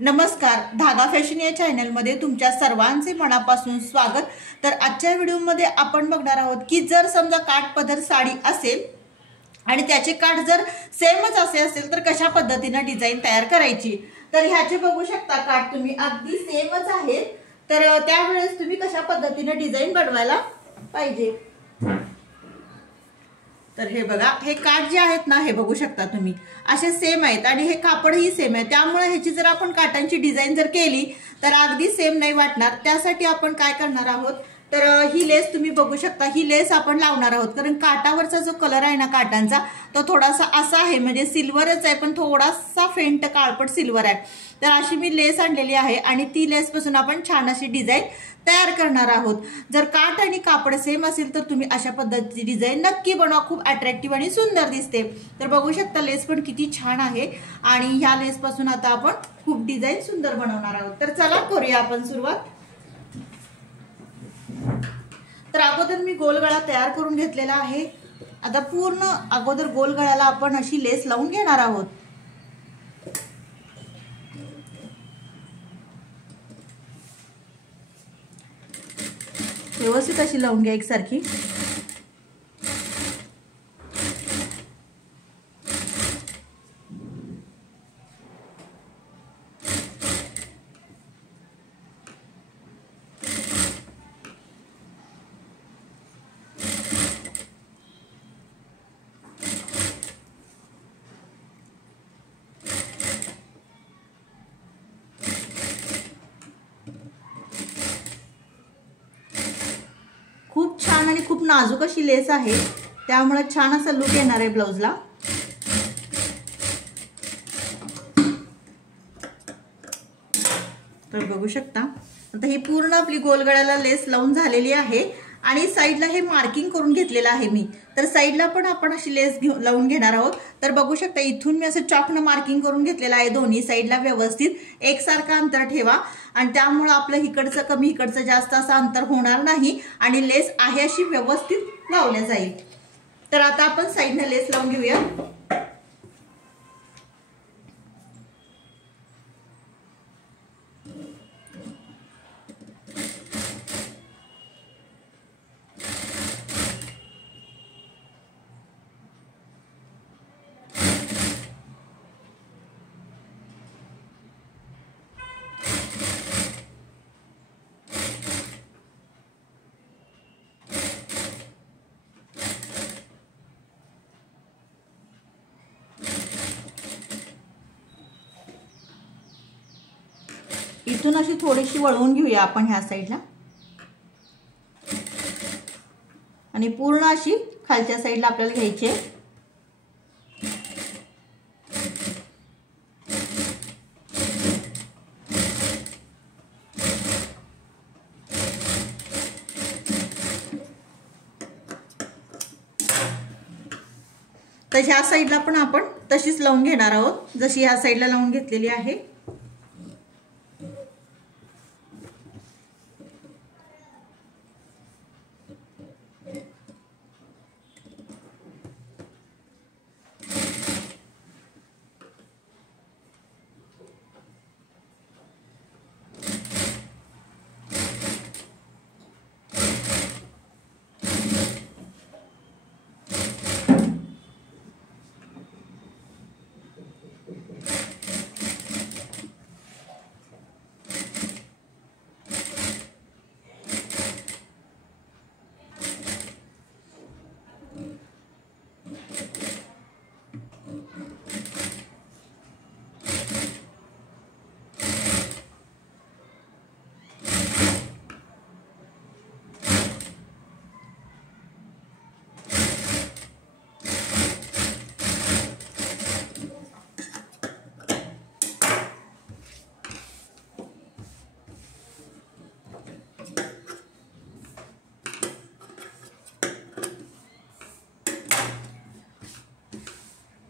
नमस्कार, धागा फॅशन या चॅनलमध्ये तुमच्या सर्वांचे मनापासून स्वागत। तर आजच्या व्हिडिओमध्ये आपण बघणार आहोत की जर समजा काठ पदर साडी असेल आणि त्याचे काठ जर सेमच असेल तर कशा पद्धतीने डिझाइन तयार करायची। तर ह्याचे बघू शकता काठ तुम्ही अगदी सेमच आहेत, तर त्यावेळेस तुम्ही कशा पद्धतीने डिझाइन बनवायला पाहिजे। तर हे बघा, हे काठ जे आहेत ना, हे बघू शकता तुम्ही असे सेम आहेत आणि हे कापडही सेम आहे, त्यामुळे ह्याची जर आपण काठांची डिझाइन जर केली तर अगदी सेम नाही वाटणार। त्यासाठी आपण काय करणार आहोत, तर ही लेस तुम्ही बघू शकता, ही लेस आपण लावणार आहोत कारण काठावरचा जो कलर आहे ना काठांचा तो थोडासा असा आहे, म्हणजे सिल्वरच आहे पण थोडासा फेंट काळपट सिल्वर आहे। तर अशी मी लेस आणलेली आहे आणि ती लेस पासून आपण छान अशी डिझाइन तयार करणार आहोत। जर काठ आणि कापड सेम असेल तर तुम्ही अशा पद्धतीची डिझाइन नक्की बनवा, खूप अट्रॅक्टिव्ह आणि सुंदर दिसते। तर बघू शकता लेस पण किती छान आहे आणि ह्या लेस पासून आता आपण खूप डिझाइन सुंदर बनवणार आहोत। तर चला करूया आपण सुरुवात। तर अगोदर मी गोल गळा तयार करून घेतलेला आहे। आता पूर्ण अगोदर गोल गळ्याला आपण अशी लेस लावून घेणार आहोत। व्यवस्थित अशी लावून घ्या एकसारखी। खूप छान आणि खूप नाजूक अशी लेस आहे, त्यामुळे छान असा लुक येणार आहे ब्लाउजला। तर बघू शकता आता ही पूर्ण आपली गोल गळ्याला लेस लावून झालेली आहे आणि साइडला हे मार्किंग करून घेतलेलं आहे मी। तर साइडला पण आपण अशी लेस लावून घेणार आहोत। तर बघू शकता इथून मी असं चॉकनं मार्किंग करून घेतलेलं आहे। दोन्ही साइडला व्यवस्थित एकसारखं अंतर ठेवा आणि त्यामुळे आपलं इकडचं कमी इकडचं जास्त असं अंतर होणार नाही आणि लेस आहे अशी व्यवस्थित लावल्या जाईल। तर आता आपण साइडने लेस लावून घेऊया। इथून अशी थोडीशी वळवून घेऊया आपण ह्या साइडला आणि पूर्ण अशी खालच्या साइडला आपल्याला घ्यायची आहे। तर ह्या साइडला पण आपण तशीच लावून घेणार आहोत जशी ह्या साइडला लावून घेतलेली आहे।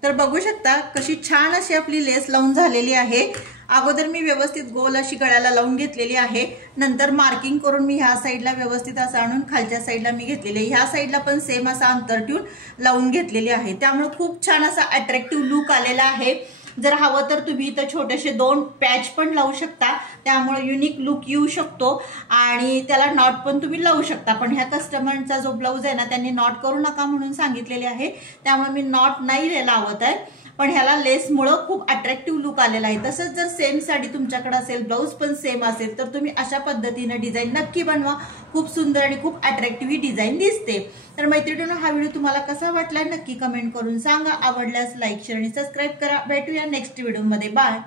तर बघू शकता कशी छान अशी आपली लेस लावून झालेली आहे। अगोदर मी व्यवस्थित गोल अशी गळ्याला लावून घेतलेली आहे, नंतर मार्किंग करून मी ह्या साइडला व्यवस्थित असं आणून खालच्या साइडला मी घेतलेली आहे। ह्या साइडला पण सेम असा अंतर ठेवून लावून घेतलेली आहे, त्यामुळे खूप छान असा अट्रॅक्टिव्ह लुक आलेला आहे। जर हवं तर तुम्ही इथं छोटेसे 2 पॅच पण लावू शकता, त्यामुळे युनिक लुक येऊ शकतो आणि त्याला नॉट पण तुम्ही लावू शकता। पण ह्या कस्टमरचा जो ब्लाऊज आहे ना त्यांनी नॉट करू नका म्हणून सांगितलेले आहे, त्यामुळे मी नॉट नाही लावत आहे, पण ह्याला लेसमुळे खूप अट्रॅक्टिव्ह लुक आलेला आहे। तसंच जर सेम साडी तुमच्याकडे असेल, ब्लाऊज पण सेम असेल, तर तुम्ही अशा पद्धतीने डिझाईन नक्की बनवा, खूप सुंदर आणि खूप अट्रॅक्टिव्ह डिझाईन दिसते। तर मैत्रिणींनो, हा व्हिडिओ तुम्हाला कसा वाटला नक्की कमेंट करून सांगा, आवडल्यास लाईक शेअर आणि सबस्क्राईब करा। भेटूया नेक्स्ट व्हिडिओमध्ये, बाय।